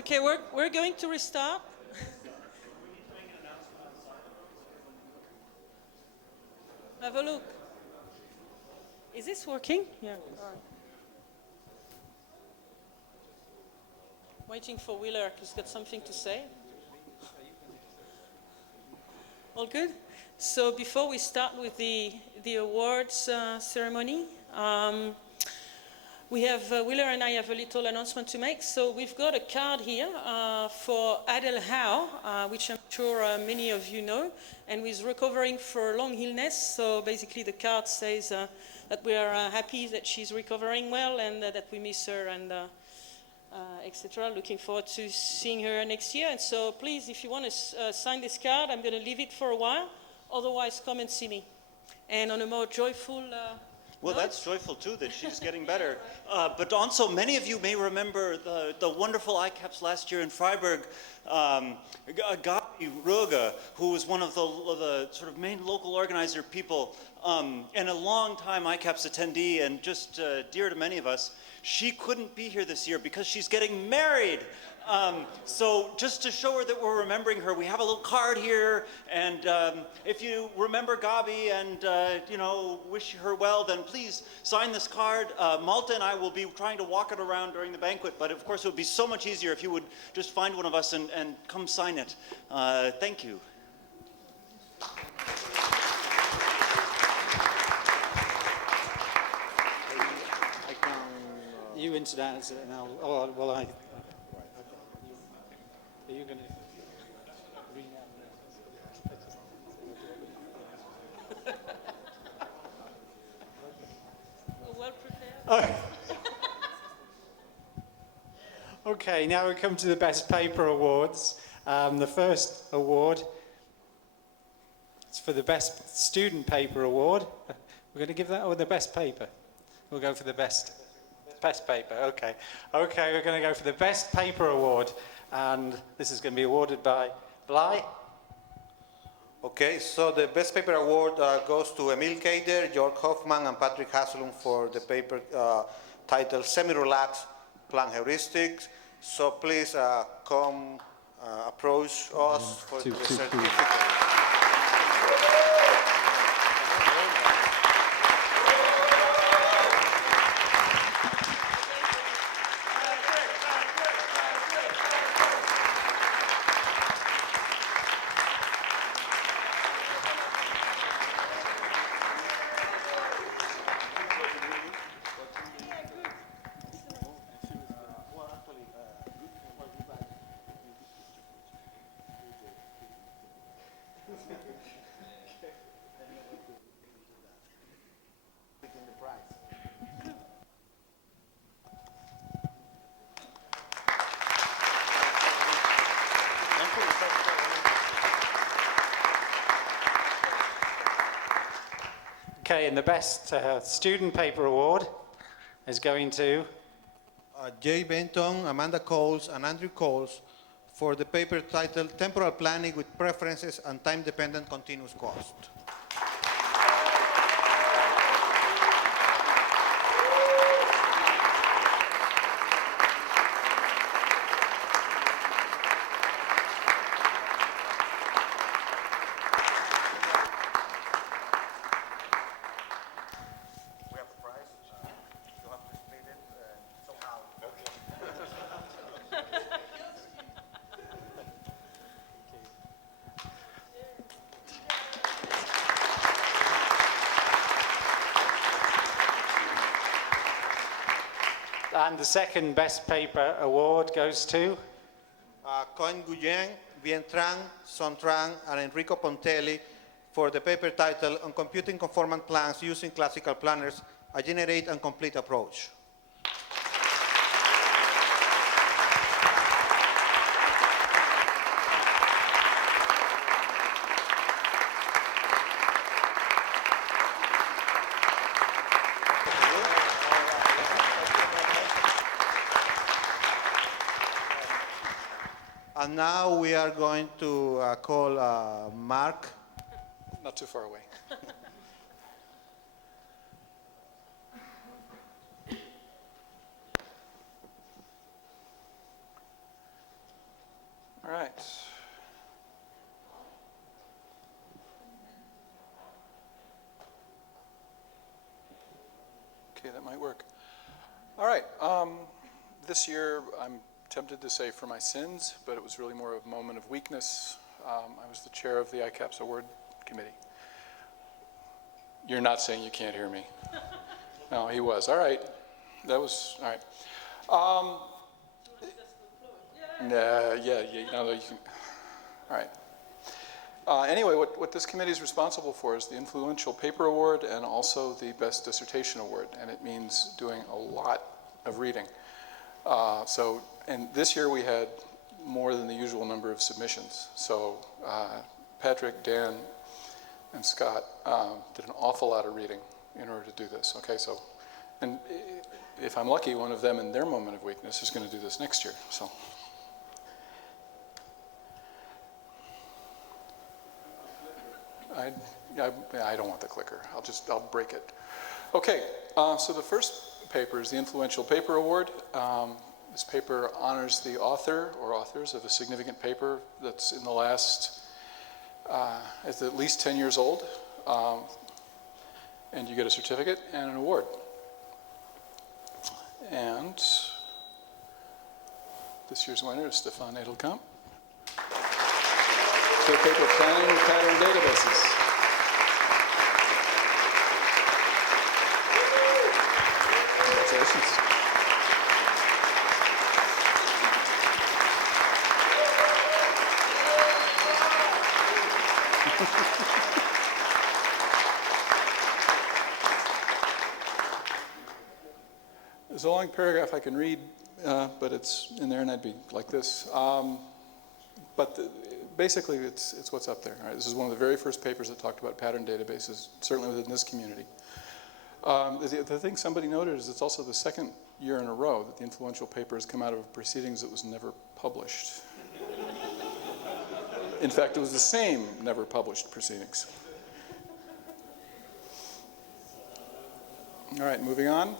Okay, we're going to restart. Have a look. Is this working? Yeah. All right. Waiting for Wheeler. He's got something to say. All good? So before we start with the awards ceremony, we have, Wheeler and I have a little announcement to make. So we've got a card here for Adele Howe, which I'm sure many of you know, and is recovering for long illness. So basically the card says that we are happy that she's recovering well and that we miss her and etc. Looking forward to seeing her next year. And so please, if you want to sign this card, I'm going to leave it for a while. Otherwise, come and see me. And on a more joyful well, that's joyful too, that she's getting better. But also, many of you may remember the wonderful ICAPS last year in Freiburg. Gabi Ruga, who was one of the sort of main local organizer people, and a long time ICAPS attendee, and just dear to many of us. She couldn't be here this year because she's getting married. So just to show her that we're remembering her, we have a little card here. And if you remember Gabi and you know, wish her well, then please sign this card. Malta and I will be trying to walk it around during the banquet, but of course it would be so much easier if you would just find one of us and come sign it. Thank you. You introduce it and I'll, oh, well, I, right, okay. Are you going to read out? well prepared. Okay, now we come to the Best Paper Awards. The first award is for the Best Student Paper Award. We're going to give that, or the Best Paper? We'll go for the Best Paper, okay. Okay, we're going to go for the Best Paper Award, and this is going to be awarded by Bly. Okay, so the Best Paper Award goes to Emil Keider, Jörg Hoffman, and Patrick Hasselum for the paper titled Semi-Relaxed Plan Heuristics. So please come approach us for the certificate. Okay, and the Best Student Paper Award is going to Jay Benton, Amanda Coles, and Andrew Coles for the paper titled Temporal Planning with Preferences and Time-Dependent Continuous Cost. And the second Best Paper Award goes to Cohen Guyen, Vien Tran, Son Tran, and Enrico Pontelli for the paper titled On Computing Conformant Plans Using Classical Planners, a Generate and Complete Approach. And now we are going to call Mark. not too far away. Okay, that might work. All right. This year, I'm tempted to say for my sins, but it was really more of a moment of weakness. I was the chair of the ICAPS Award Committee. You're not saying you can't hear me. No, he was. All right. That was, all right. Yeah, no, you can. All right. Anyway, what this committee is responsible for is the Influential Paper Award and also the Best Dissertation Award, and it means doing a lot of reading. And this year we had more than the usual number of submissions. So Patrick, Dan, and Scott did an awful lot of reading in order to do this. Okay, so, and if I'm lucky, one of them in their moment of weakness is going to do this next year. So. I don't want the clicker. I'll break it. Okay, so the first paper is the Influential Paper Award. This paper honors the author or authors of a significant paper that's in the last, it's at least 10 years old. And you get a certificate and an award. And this year's winner is Stefan Edelkamp. For paper planning pattern databases. Congratulations. There's a long paragraph I can read, but it's in there and I'd be like this. Basically, it's what's up there. Right? This is one of the very first papers that talked about pattern databases, certainly within this community. The thing somebody noted is it's also the second year in a row that the influential paper has come out of proceedings that was never published. In fact, it was the same never published proceedings. All right, moving on.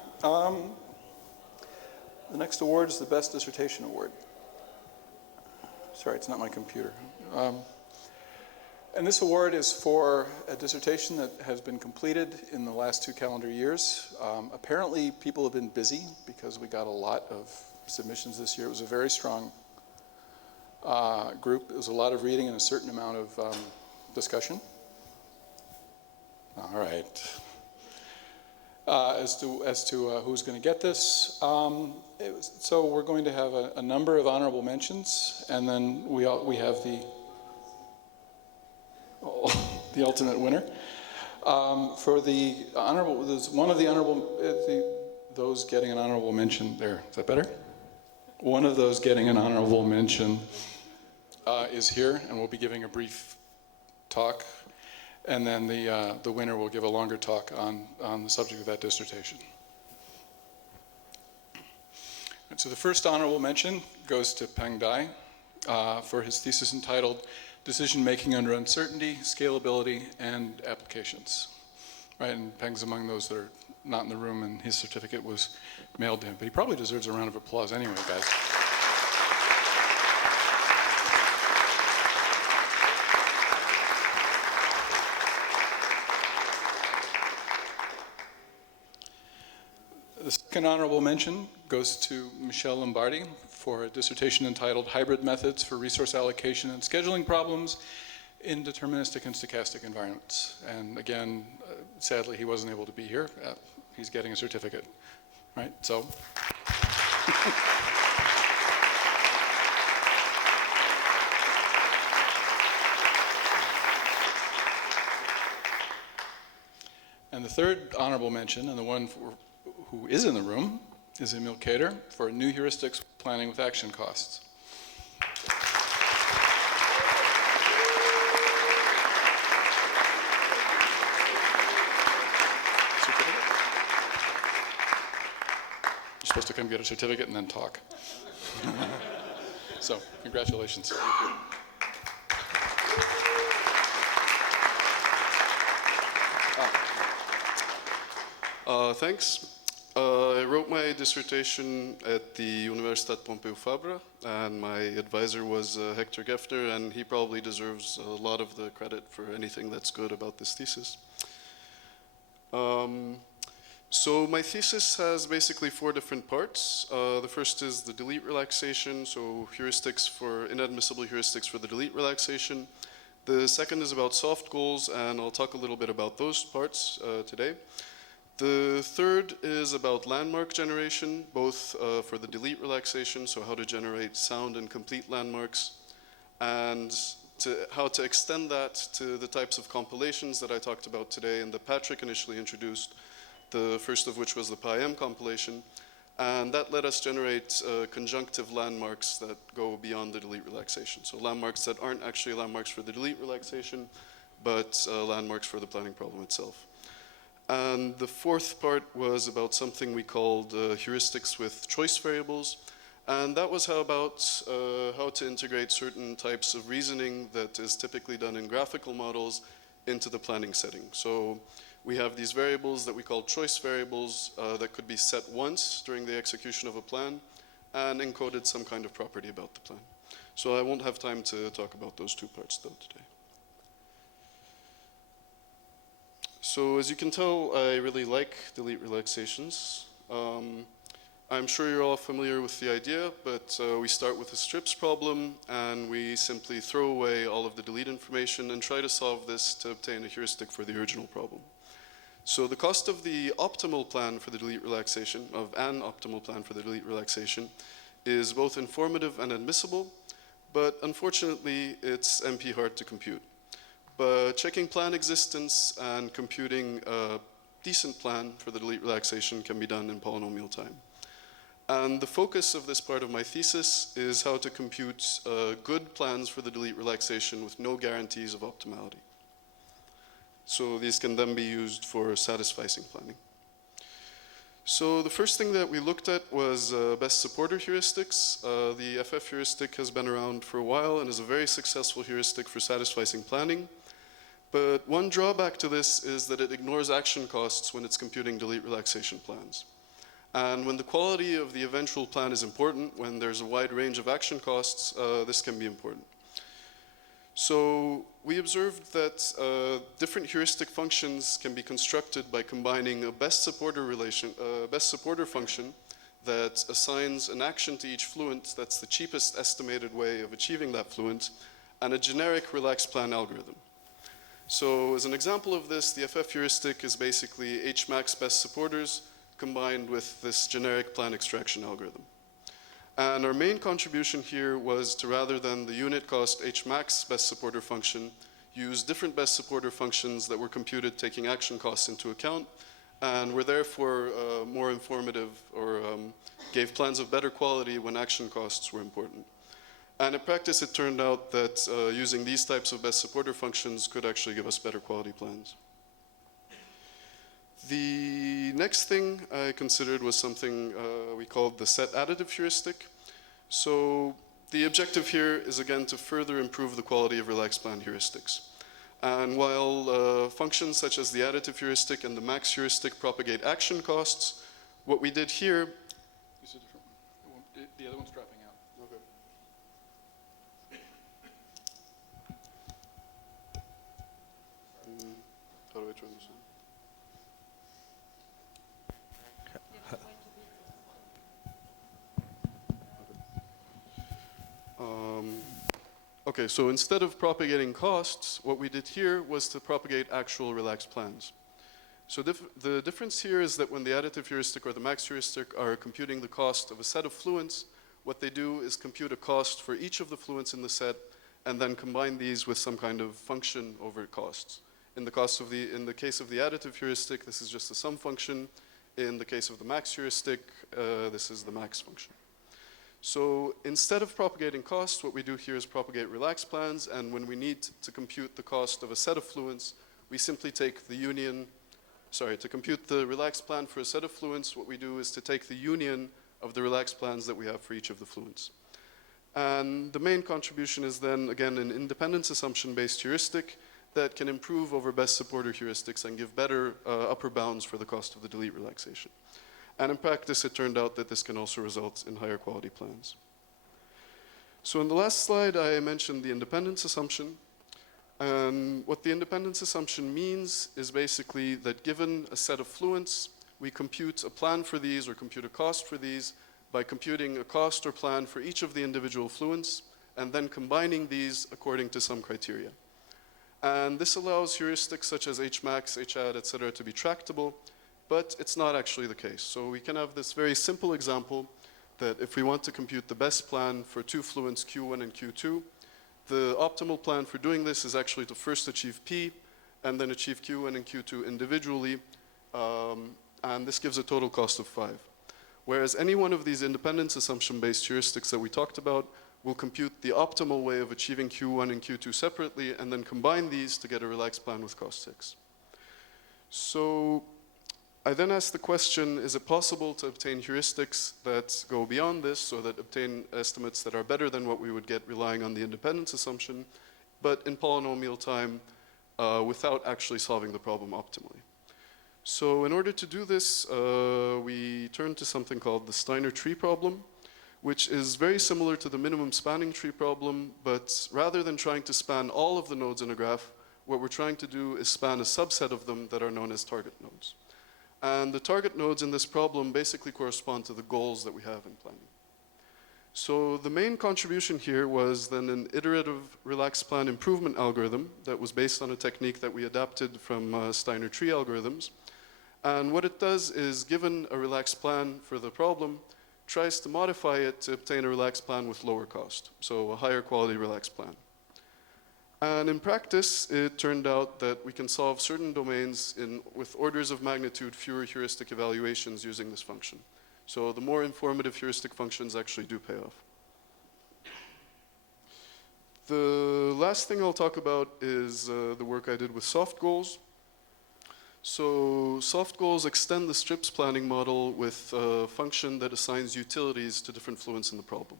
The next award is the Best Dissertation Award. Sorry, it's not my computer. And this award is for a dissertation that has been completed in the last 2 calendar years. Apparently, people have been busy because we got a lot of submissions this year. It was a very strong group. It was a lot of reading and a certain amount of discussion. All right. As to who's going to get this, so we're going to have a number of honorable mentions, and then we have the ultimate winner. For the honorable, there's one of the honorable, those getting an honorable mention there. Is that better? One of those getting an honorable mention is here, and we'll be giving a brief talk. And then the winner will give a longer talk on the subject of that dissertation. And so the first honorable mention goes to Peng Dai for his thesis entitled Decision Making Under Uncertainty, Scalability, and Applications. Right, and Peng's among those that are not in the room, and his certificate was mailed to him. But he probably deserves a round of applause anyway, guys. The second honorable mention goes to Michele Lombardi for a dissertation entitled Hybrid Methods for Resource Allocation and Scheduling Problems in Deterministic and Stochastic Environments. And again, sadly, he wasn't able to be here. He's getting a certificate, right? So. And the third honorable mention, and the one who is in the room, is Emil Kader for New Heuristics Planning with Action Costs. Certificate? You're supposed to come get a certificate and then talk. So, congratulations. Thanks. I wrote my dissertation at the Universitat Pompeu Fabra, and my advisor was Hector Geffner, and he probably deserves a lot of the credit for anything that's good about this thesis. So my thesis has basically 4 different parts. The first is the delete relaxation, so heuristics for inadmissible heuristics for the delete relaxation. The second is about soft goals, and I'll talk a little bit about those parts today. The third is about landmark generation, both for the delete relaxation, so how to generate sound and complete landmarks, and how to extend that to the types of compilations that I talked about today and that Patrick initially introduced, the first of which was the PyM compilation. And that let us generate conjunctive landmarks that go beyond the delete relaxation. So landmarks that aren't actually landmarks for the delete relaxation, but landmarks for the planning problem itself. And the fourth part was about something we called heuristics with choice variables. And that was how to integrate certain types of reasoning that is typically done in graphical models into the planning setting. So we have these variables that we call choice variables that could be set once during the execution of a plan and encoded some kind of property about the plan. So I won't have time to talk about those 2 parts though today. So as you can tell, I really like delete relaxations. I'm sure you're all familiar with the idea, but we start with a strips problem and we simply throw away all of the delete information and try to solve this to obtain a heuristic for the original problem. So the cost of the optimal plan for the delete relaxation, of an optimal plan for the delete relaxation, is both informative and admissible, but unfortunately it's NP hard to compute. But checking plan existence and computing a decent plan for the delete relaxation can be done in polynomial time. And the focus of this part of my thesis is how to compute good plans for the delete relaxation with no guarantees of optimality. So these can then be used for satisficing planning. So the first thing that we looked at was best supporter heuristics. The FF heuristic has been around for a while and is a very successful heuristic for satisficing planning. But one drawback to this is that it ignores action costs when it's computing delete relaxation plans. And when the quality of the eventual plan is important, when there's a wide range of action costs, this can be important. So we observed that different heuristic functions can be constructed by combining a best supporter function that assigns an action to each fluent, that's the cheapest estimated way of achieving that fluent, and a generic relaxed plan algorithm. So as an example of this, the FF heuristic is basically Hmax best supporters combined with this generic plan extraction algorithm. And our main contribution here was to, rather than the unit cost Hmax best supporter function, use different best supporter functions that were computed taking action costs into account and were therefore more informative or gave plans of better quality when action costs were important. And in practice, it turned out that using these types of best supporter functions could actually give us better quality plans. The next thing I considered was something we called the set additive heuristic. So the objective here is again to further improve the quality of relaxed plan heuristics. And while functions such as the additive heuristic and the max heuristic propagate action costs, what we did here... This is a different one. The other one's dropping out. Okay. How do I turn this on? Okay, so instead of propagating costs, what we did here was to propagate actual relaxed plans. So the difference here is that when the additive heuristic or the max heuristic are computing the cost of a set of fluents, what they do is compute a cost for each of the fluents in the set and then combine these with some kind of function over costs. In the case of the additive heuristic, this is just a sum function. In the case of the max heuristic, this is the max function. So instead of propagating costs, what we do here is propagate relaxed plans, and when we need to compute the cost of a set of fluents, we simply take the union, to compute the relaxed plan for a set of fluents, what we do is to take the union of the relaxed plans that we have for each of the fluents. And the main contribution is then, again, an independence assumption-based heuristic that can improve over best supporter heuristics and give better upper bounds for the cost of the delete relaxation. And in practice, it turned out that this can also result in higher quality plans. So in the last slide, I mentioned the independence assumption. And what the independence assumption means is basically that given a set of fluents, we compute a plan for these or compute a cost for these by computing a cost or plan for each of the individual fluents and then combining these according to some criteria. And this allows heuristics such as Hmax, Hadd, etc. to be tractable, but it's not actually the case. So we can have this very simple example that if we want to compute the best plan for two fluents Q1 and Q2, the optimal plan for doing this is actually to first achieve P and then achieve Q1 and Q2 individually, and this gives a total cost of 5. Whereas any one of these independence assumption-based heuristics that we talked about will compute the optimal way of achieving Q1 and Q2 separately and then combine these to get a relaxed plan with cost 6. So I then asked the question, is it possible to obtain heuristics that go beyond this, so that obtain estimates that are better than what we would get relying on the independence assumption, but in polynomial time without actually solving the problem optimally? So in order to do this, we turned to something called the Steiner tree problem, which is very similar to the minimum spanning tree problem, but rather than trying to span all of the nodes in a graph, what we're trying to do is span a subset of them that are known as target nodes. And the target nodes in this problem basically correspond to the goals that we have in planning. So the main contribution here was then an iterative relaxed plan improvement algorithm that was based on a technique that we adapted from Steiner tree algorithms. And what it does is, given a relaxed plan for the problem, tries to modify it to obtain a relaxed plan with lower cost, so a higher quality relaxed plan. And in practice, it turned out that we can solve certain domains with orders of magnitude fewer heuristic evaluations using this function. So the more informative heuristic functions actually do pay off. The last thing I'll talk about is the work I did with soft goals. So soft goals extend the strips planning model with a function that assigns utilities to different fluents in the problem.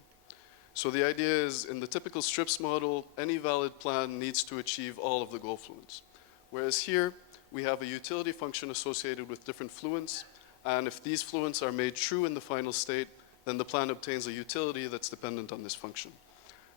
So the idea is, in the typical strips model, any valid plan needs to achieve all of the goal fluents. Whereas here, we have a utility function associated with different fluents, and if these fluents are made true in the final state, then the plan obtains a utility that's dependent on this function.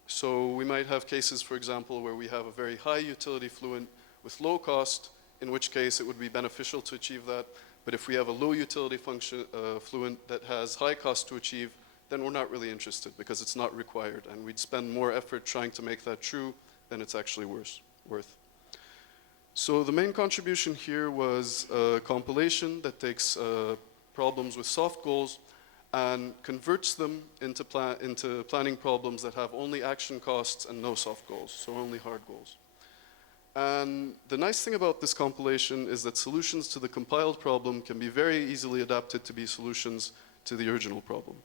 So we might have cases, for example, where we have a very high utility fluent with low cost, in which case it would be beneficial to achieve that. But if we have a low utility function fluent that has high cost to achieve, then we're not really interested because it's not required, and we'd spend more effort trying to make that true than it's actually worth. So the main contribution here was a compilation that takes problems with soft goals and converts them into planning problems that have only action costs and no soft goals, so only hard goals. And the nice thing about this compilation is that solutions to the compiled problem can be very easily adapted to be solutions to the original problem.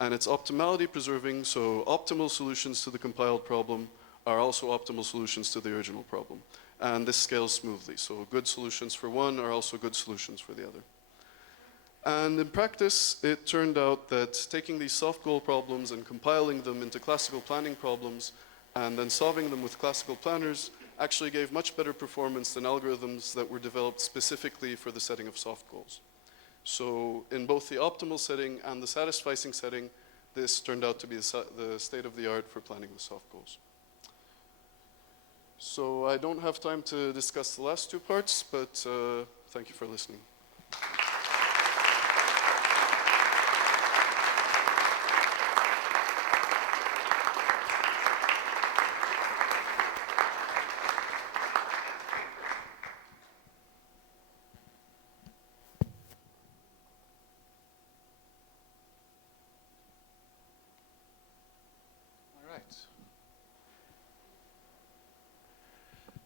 And it's optimality preserving, so optimal solutions to the compiled problem are also optimal solutions to the original problem. And this scales smoothly, so good solutions for one are also good solutions for the other. And in practice, it turned out that taking these soft goal problems and compiling them into classical planning problems and then solving them with classical planners actually gave much better performance than algorithms that were developed specifically for the setting of soft goals. So in both the optimal setting and the satisficing setting, this turned out to be the state of the art for planning the soft goals. So I don't have time to discuss the last two parts, but thank you for listening.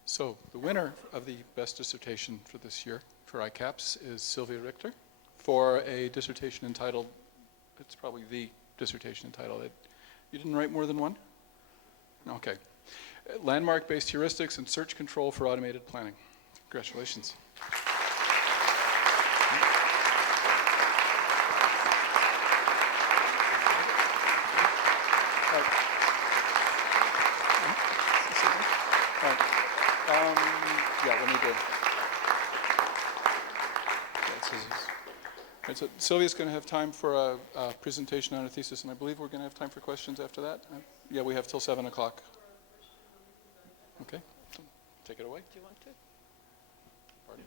So the winner of the best dissertation for this year for ICAPS is Sylvia Richter for a dissertation entitled, it's probably the dissertation entitled, you didn't write more than one? Okay. Landmark-based heuristics and search control for automated planning. Congratulations. Yeah, let me do. Right, so Sylvia's going to have time for a presentation on her thesis, and I believe we're going to have time for questions after that. Yeah, we have till 7 o'clock. Okay, so take it away. Do you want to? Pardon?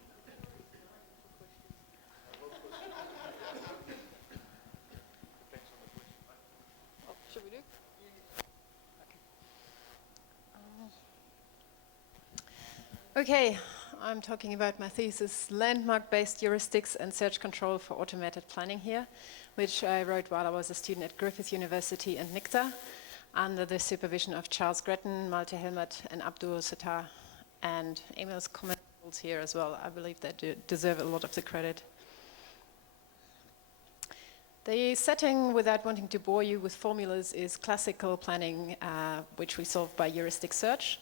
Okay, I'm talking about my thesis, Landmark-Based Heuristics and Search Control for Automated Planning here, which I wrote while I was a student at Griffith University and NICTA, under the supervision of Charles Gretton, Malte Helmert, and Abdul Sattar, and Emil's comments here as well. I believe they deserve a lot of the credit. The setting, without wanting to bore you with formulas, is classical planning, which we solve by heuristic search,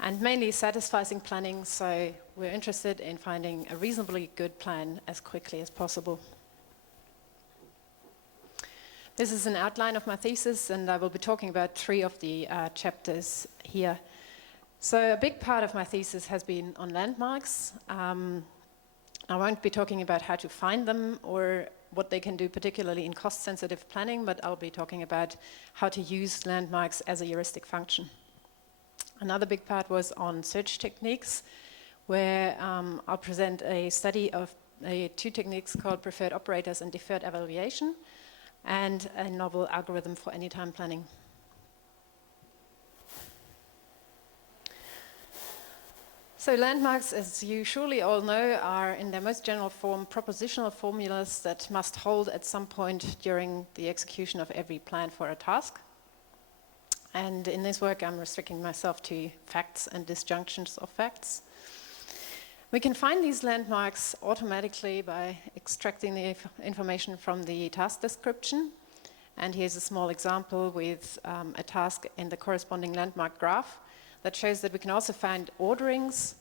and mainly satisficing planning, so we're interested in finding a reasonably good plan as quickly as possible. This is an outline of my thesis, and I will be talking about 3 of the chapters here. So a big part of my thesis has been on landmarks. I won't be talking about how to find them or what they can do, particularly in cost-sensitive planning, but I'll be talking about how to use landmarks as a heuristic function. Another big part was on search techniques, where I'll present a study of 2 techniques called preferred operators and deferred evaluation, and a novel algorithm for anytime planning. So landmarks, as you surely all know, are in their most general form propositional formulas that must hold at some point during the execution of every plan for a task. And in this work, I'm restricting myself to facts and disjunctions of facts. We can find these landmarks automatically by extracting the information from the task description. And here's a small example with a task in the corresponding landmark graph that shows that we can also find orderings,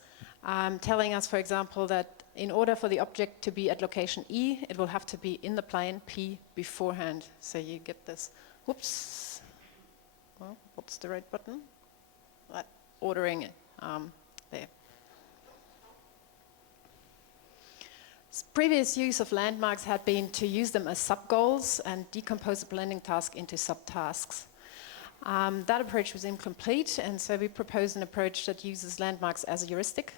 telling us, for example, that in order for the object to be at location E, it will have to be in the plane P beforehand. So you get this, whoops, well, what's the right button? Ordering there. Previous use of landmarks had been to use them as sub-goals and decompose a planning task into subtasks. That approach was incomplete, and so we proposed an approach that uses landmarks as a heuristic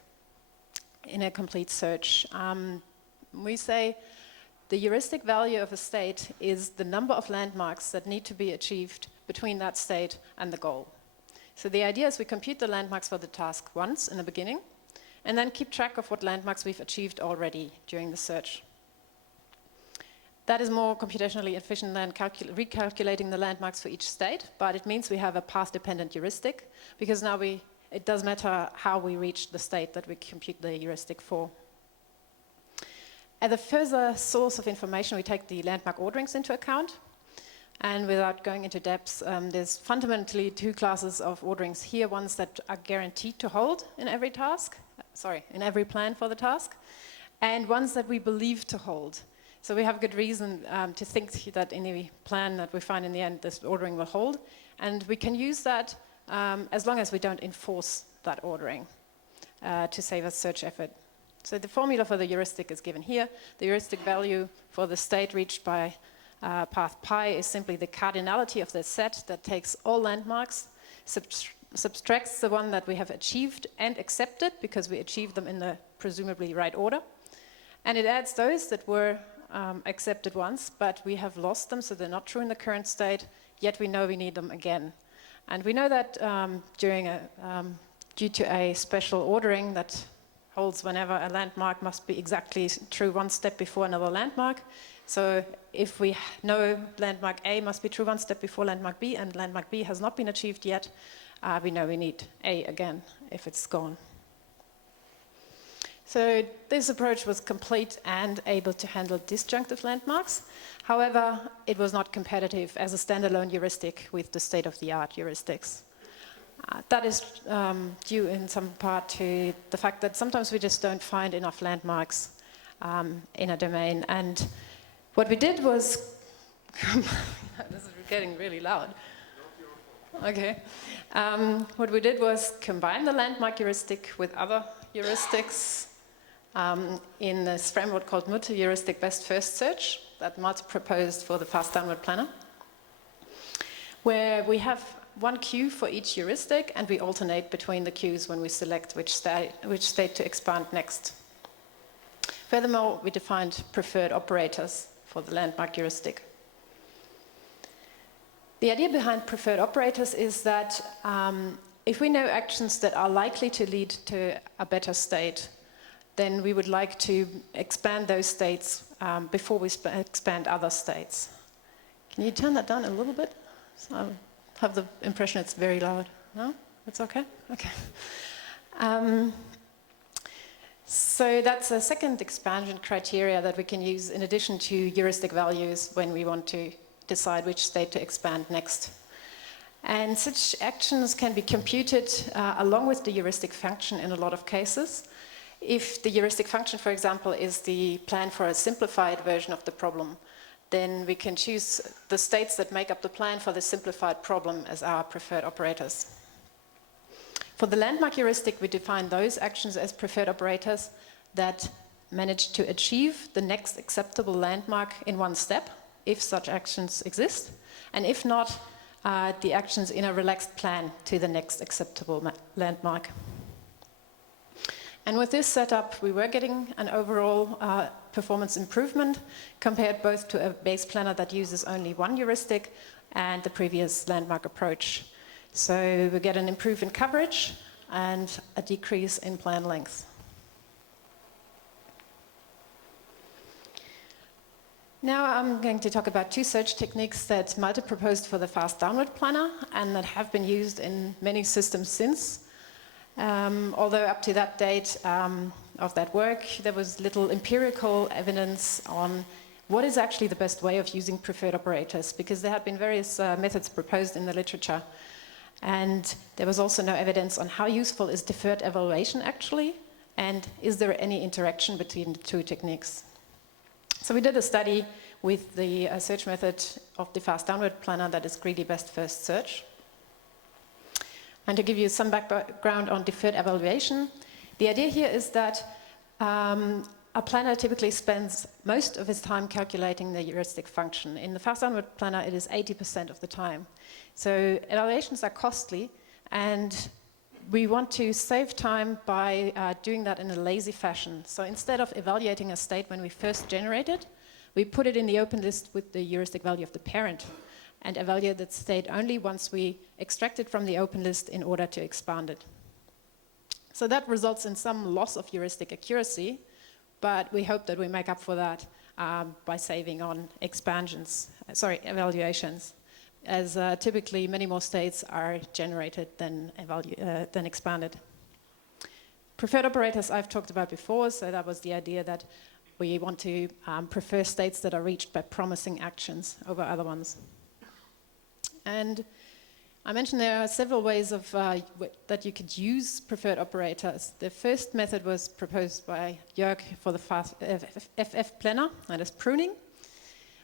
in a complete search. We say the heuristic value of a state is the number of landmarks that need to be achieved between that state and the goal. So the idea is we compute the landmarks for the task once in the beginning, and then keep track of what landmarks we've achieved already during the search. That is more computationally efficient than recalculating the landmarks for each state, but it means we have a path-dependent heuristic, because now it does matter how we reach the state that we compute the heuristic for. As a further source of information, we take the landmark orderings into account. And without going into depth, there's fundamentally 2 classes of orderings here, ones that are guaranteed to hold in every task, in every plan for the task, and ones that we believe to hold. So we have good reason to think that in any plan that we find in the end, this ordering will hold. And we can use that as long as we don't enforce that ordering to save us search effort. So the formula for the heuristic is given here. The heuristic value for the state reached by path pi is simply the cardinality of the set that takes all landmarks, subtracts the one that we have achieved and accepted, because we achieved them in the presumably right order, and it adds those that were accepted once, but we have lost them, so they're not true in the current state, yet we know we need them again. And we know that due to a special ordering that holds whenever a landmark must be exactly true one step before another landmark. So if we know landmark A must be true one step before landmark B, and landmark B has not been achieved yet, we know we need A again if it's gone. So this approach was complete and able to handle disjunctive landmarks. However, it was not competitive as a standalone heuristic with the state-of-the-art heuristics. That is due in some part to the fact that sometimes we just don't find enough landmarks in a domain. And what we did was, this is getting really loud. Okay. What we did was combine the landmark heuristic with other heuristics in this framework called multi-heuristic best first search that Malte proposed for the fast downward planner, where we have one queue for each heuristic, and we alternate between the queues when we select which state to expand next. Furthermore, we defined preferred operators for the landmark heuristic. The idea behind preferred operators is that if we know actions that are likely to lead to a better state, then we would like to expand those states before we expand other states. Can you turn that down a little bit? So I have the impression it's very loud. No? It's okay? Okay. So that's a second expansion criteria that we can use in addition to heuristic values when we want to decide which state to expand next. And such actions can be computed along with the heuristic function in a lot of cases. If the heuristic function, for example, is the plan for a simplified version of the problem, then we can choose the states that make up the plan for the simplified problem as our preferred operators. For the landmark heuristic, we define those actions as preferred operators that manage to achieve the next acceptable landmark in one step, if such actions exist, and if not, the actions in a relaxed plan to the next acceptable landmark. And with this setup, we were getting an overall performance improvement compared both to a base planner that uses only one heuristic and the previous landmark approach. So we get an improvement in coverage and a decrease in plan length. Now I'm going to talk about two search techniques that Malte proposed for the fast downward planner and that have been used in many systems since. Although up to that date of that work, there was little empirical evidence on what is actually the best way of using preferred operators, because there had been various methods proposed in the literature. And there was also no evidence on how useful is deferred evaluation actually, and is there any interaction between the two techniques. So we did a study with the search method of the fast downward planner that is greedy best first search. And to give you some background on deferred evaluation, the idea here is that a planner typically spends most of its time calculating the heuristic function. In the fast downward planner, it is 80% of the time. So evaluations are costly, and we want to save time by doing that in a lazy fashion. So instead of evaluating a state when we first generate it, we put it in the open list with the heuristic value of the parent and evaluate that state only once we extract it from the open list in order to expand it. So that results in some loss of heuristic accuracy, but we hope that we make up for that by saving on evaluations, as typically many more states are generated than expanded. Preferred operators I've talked about before, so that was the idea that we want to prefer states that are reached by promising actions over other ones. And I mentioned there are several ways of that you could use preferred operators. The first method was proposed by Jörg for the FF planner, that is pruning,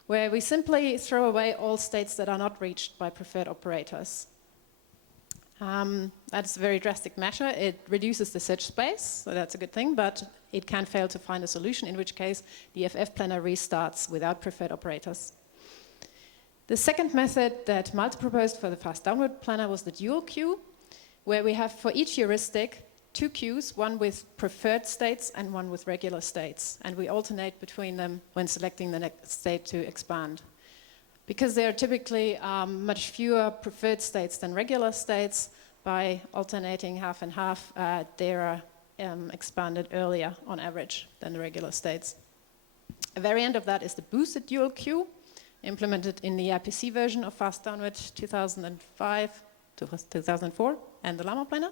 where we simply throw away all states that are not reached by preferred operators. That's a very drastic measure. It reduces the search space, so that's a good thing, but it can fail to find a solution, in which case the FF planner restarts without preferred operators. The second method that Malte proposed for the fast downward planner was the dual queue, where we have for each heuristic two queues, one with preferred states and one with regular states, and we alternate between them when selecting the next state to expand. Because there are typically much fewer preferred states than regular states, by alternating half and half, they are expanded earlier on average than the regular states. A variant of that is the boosted dual queue, implemented in the IPC version of Fast Downward 2005 to 2004 and the Llama planner,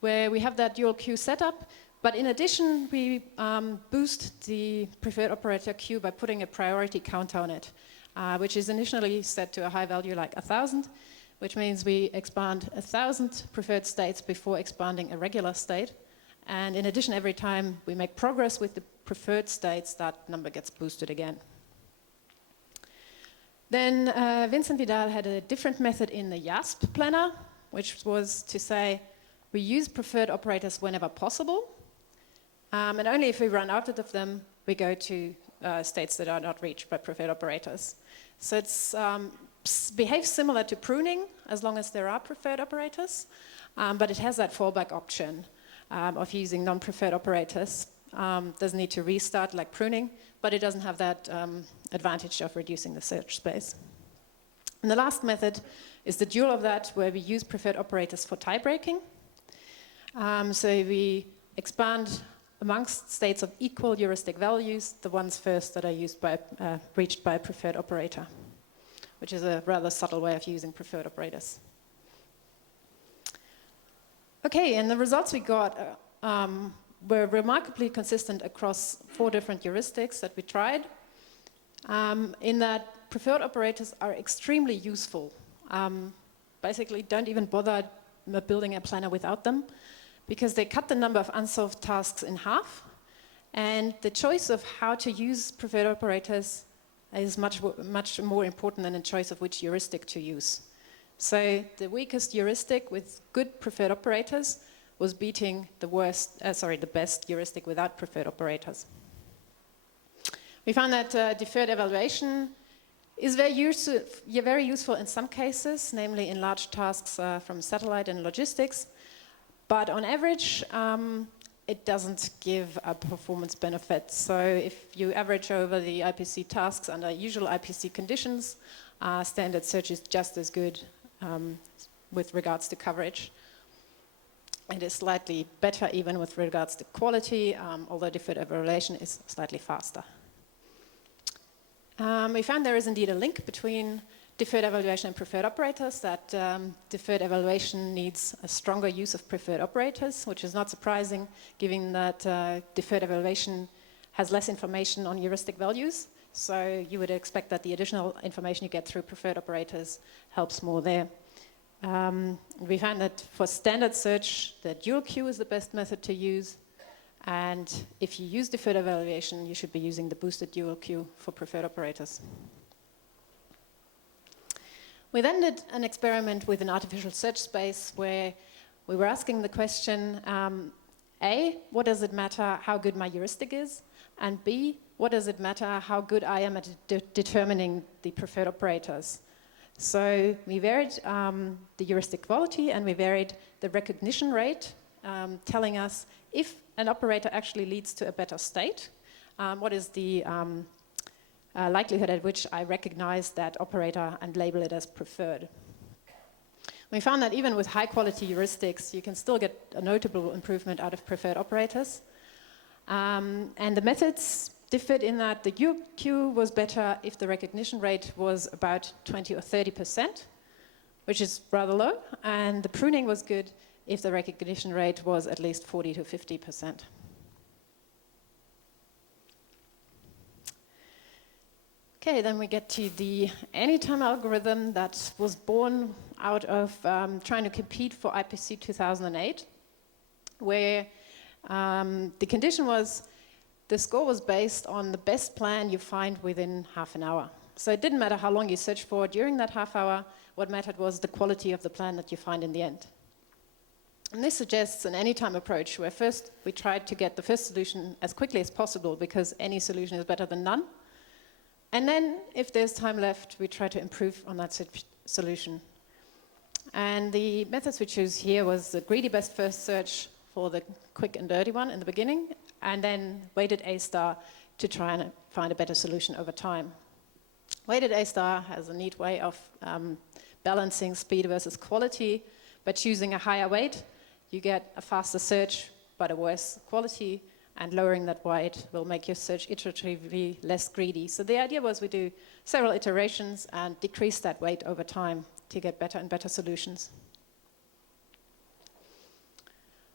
where we have that dual queue setup, but in addition we boost the preferred operator queue by putting a priority counter on it, which is initially set to a high value like 1,000, which means we expand 1,000 preferred states before expanding a regular state, and in addition every time we make progress with the preferred states, that number gets boosted again. Then Vincent Vidal had a different method in the YASP planner, which was to say we use preferred operators whenever possible, and only if we run out of them, we go to states that are not reached by preferred operators. So it behaves similar to pruning as long as there are preferred operators, but it has that fallback option of using non-preferred operators. Doesn't need to restart like pruning, but it doesn't have that advantage of reducing the search space. And the last method is the dual of that, where we use preferred operators for tie breaking. So we expand amongst states of equal heuristic values, the ones first that are reached by a preferred operator, which is a rather subtle way of using preferred operators. Okay, and the results we got were remarkably consistent across 4 different heuristics that we tried, in that preferred operators are extremely useful. Basically, don't even bother building a planner without them, because they cut the number of unsolved tasks in half, and the choice of how to use preferred operators is much more important than the choice of which heuristic to use. So the weakest heuristic with good preferred operators was beating the best heuristic without preferred operators. We found that deferred evaluation is very useful in some cases, namely in large tasks from satellite and logistics. But on average, it doesn't give a performance benefit. So if you average over the IPC tasks under usual IPC conditions, standard search is just as good with regards to coverage. It is slightly better even with regards to quality, although deferred evaluation is slightly faster. We found there is indeed a link between deferred evaluation and preferred operators, that deferred evaluation needs a stronger use of preferred operators, which is not surprising given that deferred evaluation has less information on heuristic values. So you would expect that the additional information you get through preferred operators helps more there. We found that for standard search, the dual queue is the best method to use. And if you use deferred evaluation, you should be using the boosted dual queue for preferred operators. We then did an experiment with an artificial search space where we were asking the question, A, what does it matter how good my heuristic is? And B, what does it matter how good I am at determining the preferred operators? So we varied the heuristic quality and we varied the recognition rate, telling us if an operator actually leads to a better state, what is the likelihood at which I recognize that operator and label it as preferred. We found that even with high quality heuristics, you can still get a notable improvement out of preferred operators. And the methods differed in that the UQ was better if the recognition rate was about 20 or 30%, which is rather low, and the pruning was good if the recognition rate was at least 40 to 50%. Okay, then we get to the anytime algorithm that was born out of trying to compete for IPC 2008, where the condition was the score was based on the best plan you find within half an hour. So it didn't matter how long you searched for during that half hour, what mattered was the quality of the plan that you find in the end. And this suggests an anytime approach, where first we tried to get the first solution as quickly as possible, because any solution is better than none. And then, if there's time left, we try to improve on that solution. And the methods we choose here was the greedy best first search for the quick and dirty one in the beginning, and then weighted A star to try and find a better solution over time. Weighted A star has a neat way of balancing speed versus quality. By choosing a higher weight, you get a faster search, but a worse quality, and lowering that weight will make your search iteratively less greedy. So the idea was we do several iterations and decrease that weight over time to get better and better solutions.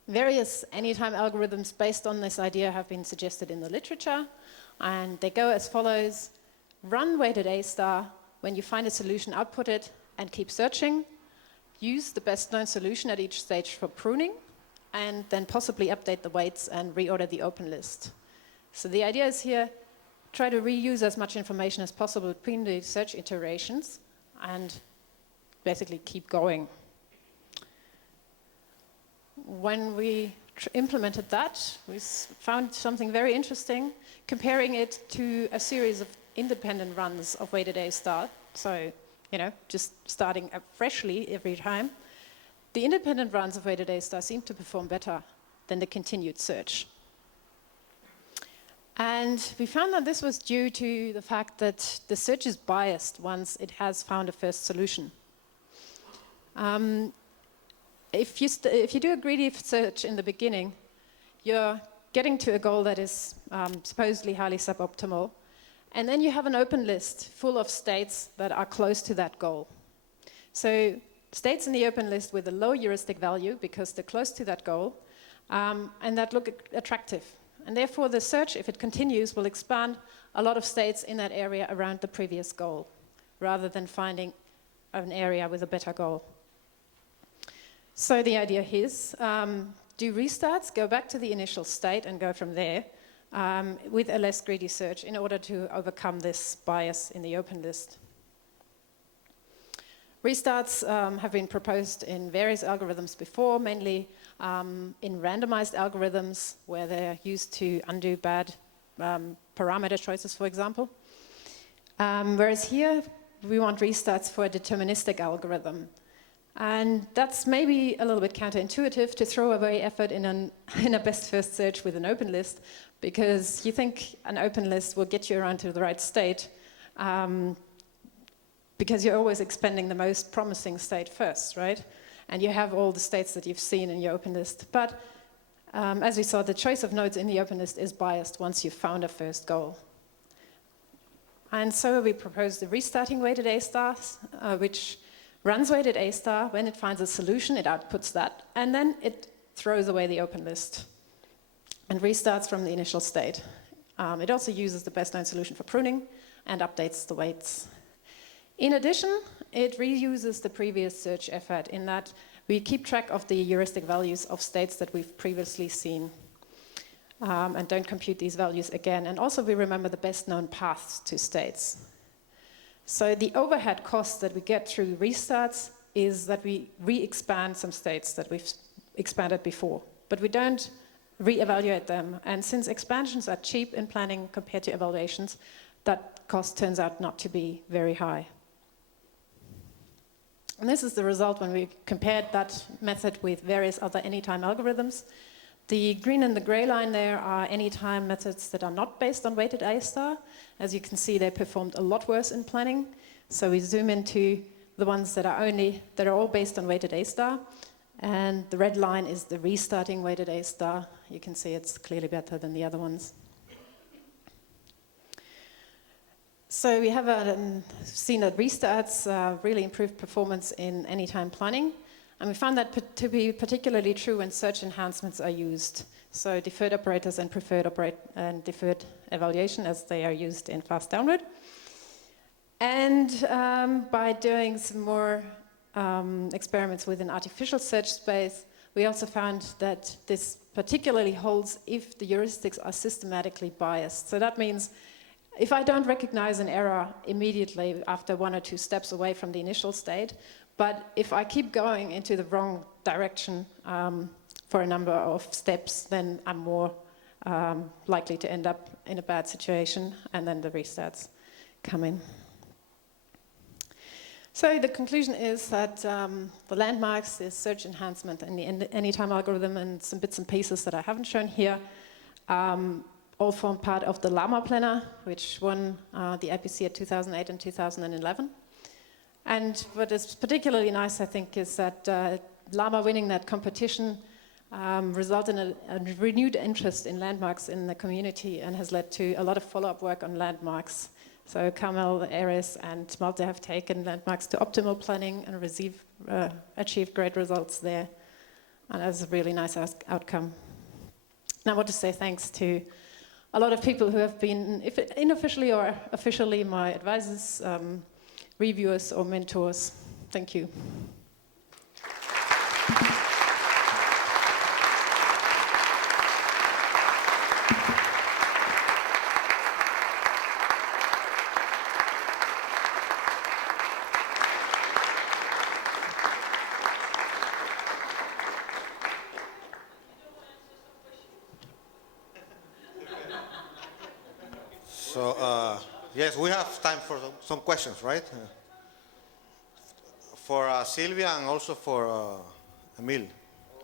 Various anytime algorithms based on this idea have been suggested in the literature, and they go as follows. Run weighted A star. When you find a solution, output it and keep searching. Use the best known solution at each stage for pruning, and then possibly update the weights and reorder the open list. So the idea is here, try to reuse as much information as possible between the search iterations and basically keep going. When we implemented that, we found something very interesting, comparing it to a series of independent runs of weighted A star. So, just starting freshly every time. The independent runs of weighted A star seem to perform better than the continued search. And we found that this was due to the fact that the search is biased once it has found a first solution. If you do a greedy search in the beginning, you're getting to a goal that is supposedly highly suboptimal, and then you have an open list full of states that are close to that goal. So states in the open list with a low heuristic value because they're close to that goal, and that look attractive. And therefore the search, if it continues, will expand a lot of states in that area around the previous goal, rather than finding an area with a better goal. So the idea is, do restarts, go back to the initial state and go from there with a less greedy search in order to overcome this bias in the open list. Restarts have been proposed in various algorithms before, mainly in randomized algorithms where they're used to undo bad parameter choices, for example. Whereas here, we want restarts for a deterministic algorithm. And that's maybe a little bit counterintuitive to throw away effort in a best first search with an open list, because you think an open list will get you around to the right state, because you're always expending the most promising state first, right? And you have all the states that you've seen in your open list. But as we saw, the choice of nodes in the open list is biased once you've found a first goal. And so we proposed the restarting weighted A stars, which runs weighted A star. When it finds a solution, it outputs that, and then it throws away the open list and restarts from the initial state. It also uses the best known solution for pruning and updates the weights. In addition, it reuses the previous search effort in that we keep track of the heuristic values of states that we've previously seen and don't compute these values again. And also we remember the best known paths to states. So the overhead cost that we get through restarts is that we re-expand some states that we've expanded before, but we don't re-evaluate them. And since expansions are cheap in planning compared to evaluations, that cost turns out not to be very high. And this is the result when we compared that method with various other anytime algorithms. The green and the gray line there are anytime methods that are not based on weighted A star. As you can see, they performed a lot worse in planning. So we zoom into the ones that are all based on weighted A star. And the red line is the restarting weighted A star. You can see it's clearly better than the other ones. So we have seen that restarts really improve performance in anytime planning. And we found that to be particularly true when search enhancements are used. So deferred operators and deferred evaluation, as they are used in fast downward. And by doing some more experiments with an artificial search space, we also found that this particularly holds if the heuristics are systematically biased. So that means if I don't recognize an error immediately after one or two steps away from the initial state, but if I keep going into the wrong direction for a number of steps, then I'm more likely to end up in a bad situation, and then the restarts come in. So the conclusion is that the landmarks, the search enhancement, and the anytime algorithm, and some bits and pieces that I haven't shown here, all form part of the Llama planner, which won the IPC at 2008 and 2011. And what is particularly nice, I think, is that Llama winning that competition resulted in a renewed interest in landmarks in the community and has led to a lot of follow-up work on landmarks. So Carmel, Ares, and Malte have taken landmarks to optimal planning and achieved great results there. And that's a really nice outcome. And I want to say thanks to a lot of people who have been, if unofficially or officially, my advisors, reviewers or mentors. Thank you. So, yes, we have time for some questions, right? For Sylvia and also for Emil. I'll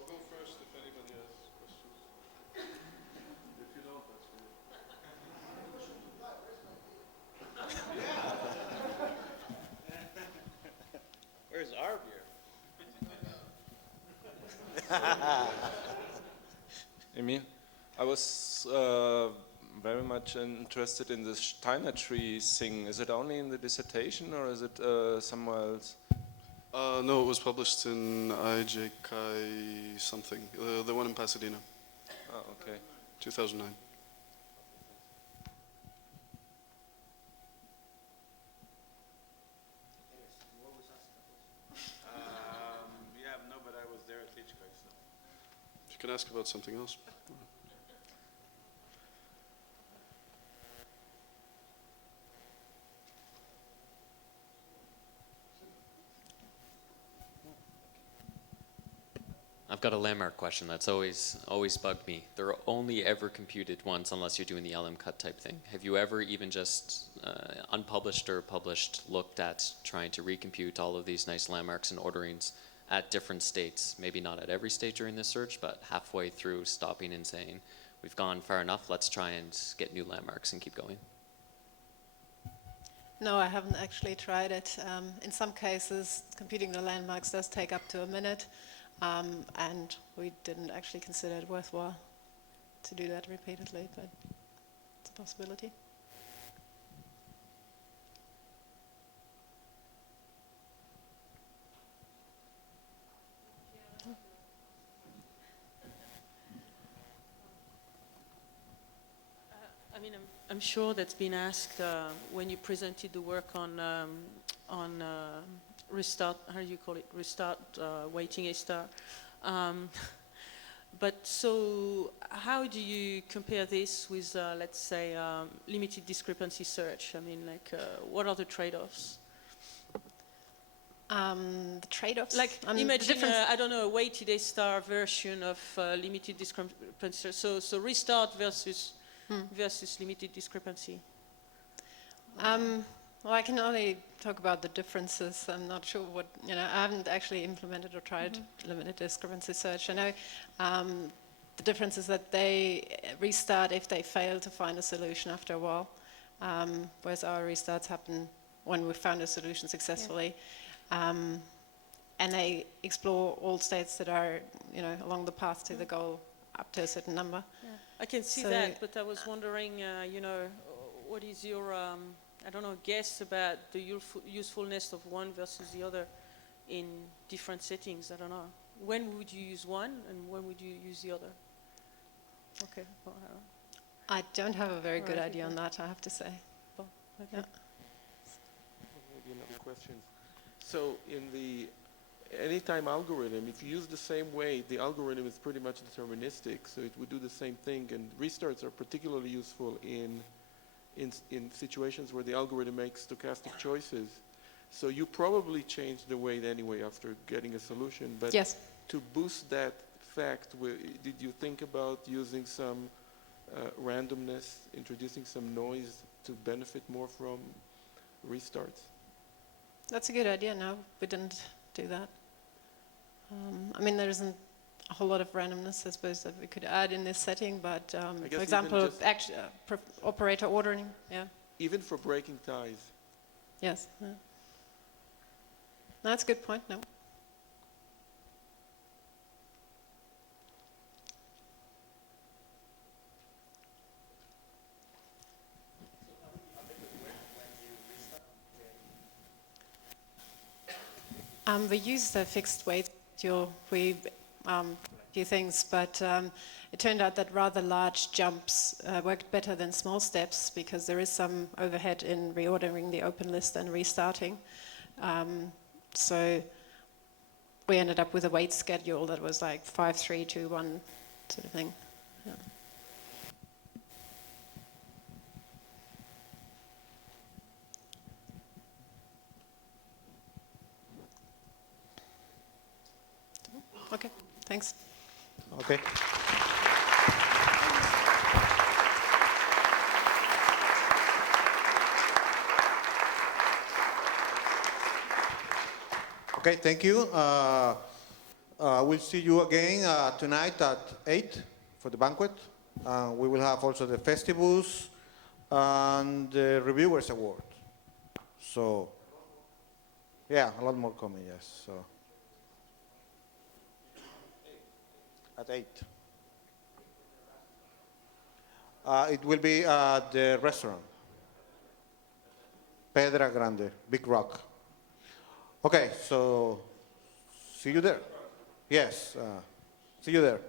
go first if anybody has questions. If you don't, that's fine. our beer. I mean, I was very much interested in the Steiner tree thing. Is it only in the dissertation or is it somewhere else? No, it was published in IJK something, the one in Pasadena, Oh, okay. 2009. Yeah, no, but I was there at Hitchcock, so. You can ask about something else. I've got a landmark question that's always bugged me. They're only ever computed once unless you're doing the LM cut type thing. Have you ever even just unpublished or published looked at trying to recompute all of these nice landmarks and orderings at different states? Maybe not at every stage during this search, but halfway through stopping and saying, we've gone far enough, let's try and get new landmarks and keep going. No, I haven't actually tried it. In some cases, computing the landmarks does take up to a minute, and we didn't actually consider it worthwhile to do that repeatedly, but it's a possibility. I mean, I'm sure that's been asked when you presented the work on restart, how do you call it, restart, waiting a star. But so how do you compare this with, let's say, limited discrepancy search? I mean, like, what are the trade-offs? The trade-offs? Like, imagine, I don't know, a weighted A star version of limited discrepancy. So restart versus limited discrepancy. Well, I can only talk about the differences. I'm not sure what, I haven't actually implemented or tried limited discrepancy search. I know the difference is that they restart if they fail to find a solution after a while, whereas our restarts happen when we've found a solution successfully. And they explore all states that are, along the path to the goal up to a certain number. Yeah. I can see that, but I was wondering, what is your, I don't know, guess about the usefulness of one versus the other in different settings? I don't know. When would you use one and when would you use the other? Okay. Well, I don't have a very good idea on that, I have to say. okay. Yeah. Maybe another question. So in the anytime algorithm, if you use the same way, the algorithm is pretty much deterministic, so it would do the same thing, and restarts are particularly useful in situations where the algorithm makes stochastic choices. So you probably changed the weight anyway after getting a solution, but yes. To boost that fact, did you think about using some randomness, introducing some noise to benefit more from restarts? That's a good idea. No, we didn't do that. I mean, there isn't a whole lot of randomness, I suppose, that we could add in this setting, but for example, operator ordering, yeah. Even for breaking ties? Yes. Yeah. No, that's a good point, no. We used a fixed weight schedule. We few things, but it turned out that rather large jumps worked better than small steps because there is some overhead in reordering the open list and restarting. So we ended up with a weight schedule that was like 5, 3, 2, 1 sort of thing. Yeah. Okay, thanks. Okay. Okay, thank you. We'll see you again tonight at 8 for the banquet. We will have also the festivals and the Reviewers Award. So Yeah, a lot more coming, yes. So at 8. It will be at the restaurant. Pedra Grande, Big Rock. Okay, so see you there. Yes, see you there.